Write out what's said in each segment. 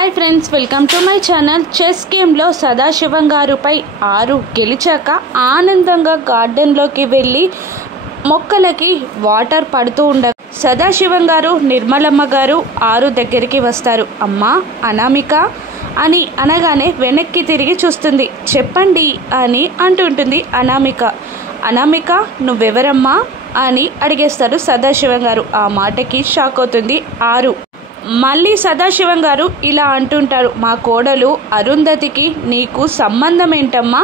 Hi friends, welcome to my channel. Chess గేమ్లో సదాశివం గారుపై 6 గెలిచాక ఆనందంగా గార్డెన్లోకి వెళ్ళి మొక్కలకి వాటర్ పడుతూ ఉండగా సదాశివం గారు నిర్మలమ్మ గారు 6 దగ్గరికి వస్తారు. అమ్మా అనామిక అని అనగానే వెనక్కి తిరిగి చూస్తుంది. చెప్పండి అని అంటుంటుంది అనామిక. అనామిక నువ్వెవరమ్మా అని అడిగేస్తారు సదాశివం గారు. ఆ మాటకి షాక్ అవుతుంది 6. మళ్ళీ సదాశివం గారు ఇలా అంటుంటారు, మా కోడలు అరుంధతికి నీకు సంబంధం ఏంటమ్మా?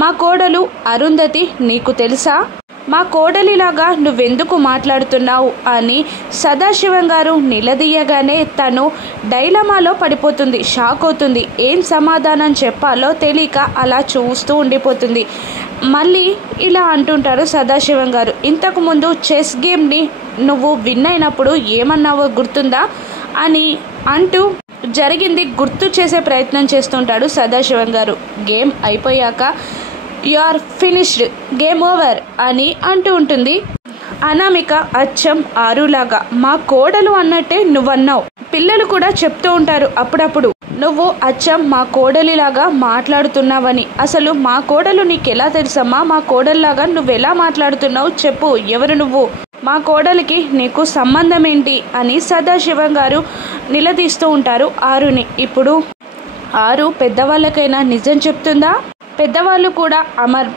మా కోడలు అరుంధతి నీకు తెలుసా? మా కోడలిలాగా నువ్వెందుకు మాట్లాడుతున్నావు అని సదాశివం గారు నిలదీయగానే తను డైలమాలో పడిపోతుంది, షాక్ అవుతుంది. ఏం సమాధానం చెప్పాలో తెలియక అలా చూస్తూ ఉండిపోతుంది. మళ్ళీ ఇలా అంటుంటారు సదాశివం గారు, ఇంతకుముందు చెస్ గేమ్ని నువ్వు విన్ అయినప్పుడు ఏమన్నావో గుర్తుందా అని అంటూ జరిగింది గుర్తు చేసే ప్రయత్నం చేస్తుంటాడు సదాశివం గారు. గేమ్ అయిపోయాక you are finished, game over అని అంటూ ఉంటుంది అనామిక. అచ్చం 6 లాగా మా కోడలు అన్నట్టే నువ్వన్నావు. పిల్లలు కూడా చెప్తూ ఉంటారు అప్పుడప్పుడు నువ్వు అచ్చం మా కోడలిలాగా మాట్లాడుతున్నావని. అసలు మా కోడలు నీకెలా తెలుసమ్మా? మా కోడలిలాగా నువ్వెలా మాట్లాడుతున్నావు చెప్పు, ఎవరు నువ్వు? మా కోడలికి నీకు సంబంధం ఏంటి అని సదాశివం గారు నిలదీస్తూ ఉంటారు 6ని. ఇప్పుడు 6 పెద్దవాళ్ళకైనా నిజం చెప్తుందా? పెద్దవాళ్ళు కూడా అమర్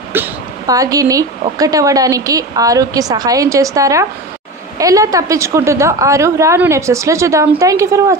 పాగిని ఒక్కటవ్వడానికి 6కి సహాయం చేస్తారా? ఎలా తప్పించుకుంటుందో 6 రాను ఎపిసోడ్స్లో చూద్దాం. Thank you for watching.